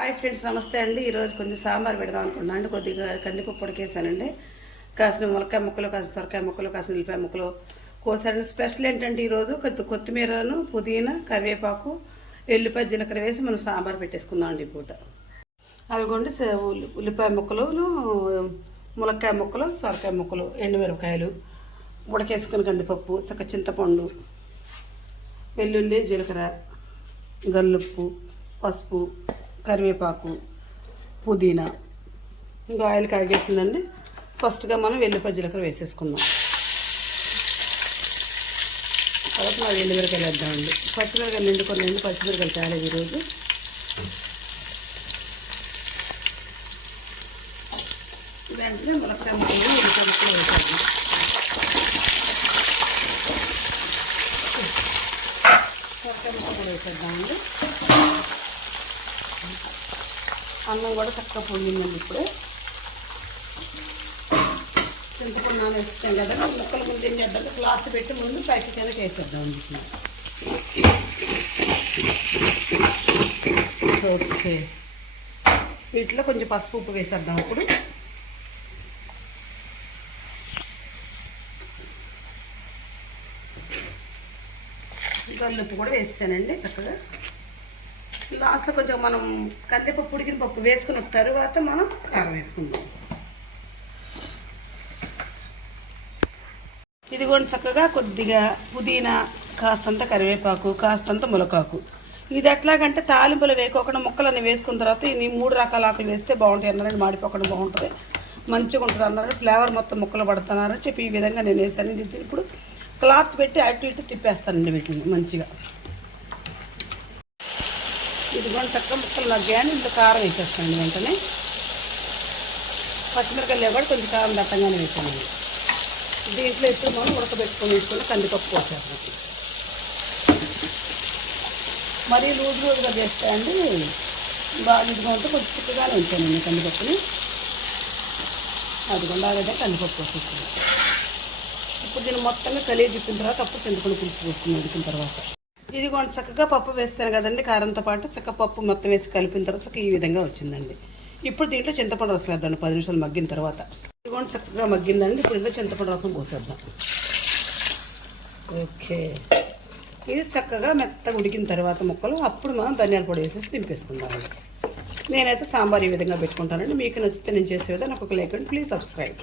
Hi friends, నమస్తే అండి. ఈరోజు కొంచెం సాంబార్ పెడదాం అనుకున్నాను అండి. కొద్దిగా కందిపప్పు ఉడకేసానండి. కాసిన ములక్కాయ ముక్కలు, కాసిన సొరకాయ ముక్కలు, కాసిన ఉల్లిపాయ ముక్కలు కోసారండి. స్పెషల్ ఏంటంటే ఈరోజు కొత్తిమీరను, పుదీనా, కరివేపాకు, ఎల్లిపాయ, జీలకర్ర వేసి మనం సాంబార్ పెట్టేసుకుందాం అండి. ఈ పూట అవి కొండి ఉల్లిపాయ ముక్కలు, ములక్కాయ ముక్కలు, సొరకాయ ముక్కలు, ఎండుమిరపకాయలు, ఉడకేసుకుని కందిపప్పు, చింతపండు, వెల్లుల్లి, జీలకర్ర, గల్లుప్పు, పసుపు, కరివేపాకు, పుదీనా, ఇంకా ఆయిల్ కాగేసిందండి. ఫస్ట్గా మనం వెల్లిపాయ జీలకర్ర వేసేసుకుందాం. తర్వాత మనం ఎండుమిరకాయలు వేద్దామండి. పచ్చిమిరకాయలు నిండుకొని పచ్చిమిరకాయలు తేలేదు ఈరోజు. వెంటనే ములక్కాయ ముక్కలు, ఉల్లిపాయ ముక్కలు వేసాము. సొరకాయ ముక్కలు కూడా వేసేద్దామండి. అన్నం కూడా చక్కగా పొంగిందండి. ఇప్పుడే చింతపండు నానేస్తాం కదా, ముక్కలు ముందు ఏం చేద్దాం, క్లాత్ పెట్టి ముందు ప్యాకెట్ కింద వేసేద్దాం. ఓకే, వీటిలో కొంచెం పసుపు, ఉప్పు వేసేద్దాం. ఇప్పుడు గల్లుప్పు కూడా వేస్తానండి చక్కగా. లాస్ట్లో కొంచెం మనం కందిపప్పు, ఉడికిన పప్పు వేసుకున్న తర్వాత మనం కారం వేసుకుందాం. ఇది కూడా చక్కగా కొద్దిగా పుదీనా, కాస్తంత కరివేపాకు, కాస్తంత ములకాకు. ఇది ఎట్లాగంటే తాలింపులు వేయకోకుండా ముక్కలన్నీ వేసుకున్న తర్వాత ఈ 3 రకాల ఆకులు వేస్తే బాగుంటాయి అన్నారండి. మాడిపోకుండా బాగుంటుంది, మంచిగా ఉంటుంది అన్నారండి. ఫ్లేవర్ మొత్తం ముక్కలు పడుతున్నారని చెప్పి ఈ విధంగా నేను వేసాను. ఇది ఇప్పుడు క్లాత్ పెట్టి అటు ఇటు తిప్పేస్తానండి వీటిని మంచిగా. ఇది కూడా చక్కగా ముక్కలు నగ్గాయని ఇంత కారం వేసేస్తానండి. వెంటనే పచ్చిమిరకాయలు కూడా కొంచెం కారం దట్టంగానే వేసానండి. దీంట్లో ఇప్పుడు మనం వేసుకొని కందిపప్పు పోసేస్తాం. మరీ లూజుగా చేస్తాయండి, బాగా ఇదిగా ఉంటే కొంచెం చిక్కగానే ఉంచానండి కందిపప్పుని. అది కూడా అలాగే కందిపప్పు పోసేస్తాను. ఇప్పుడు దీన్ని మొత్తంగా కలిగి తిప్పిన తర్వాత అప్పుడు చింతపండు పులుసు పోసుకుని ఉడికిన తర్వాత ఇది కొంచెం చక్కగా పప్పు వేస్తాను కదండి. కారంతో పాటు చక్కగా పప్పు మొత్తం వేసి కలిపిన తర్వాత చక్కగా ఈ విధంగా వచ్చిందండి. ఇప్పుడు దీంట్లో చింతపండు రసం వేద్దాం. 10 నిమిషాలు మగ్గిన తర్వాత ఇది కొంచెం చక్కగా మగ్గిందండి. ఇప్పుడు ఇందులో చింతపండు రసం పోసేద్దాం. ఓకే, ఇది చక్కగా మెత్తగా ఉడికిన తర్వాత ముక్కలు అప్పుడు మనం ధనియాల పొడి వేసేసి దింపేసుకుందామండి. నేనైతే సాంబార్ ఈ విధంగా పెట్టుకుంటానండి. మీకు నచ్చితే నేను చేసే విధంగా నాకు ఒక లైక్ అండి. Please subscribe.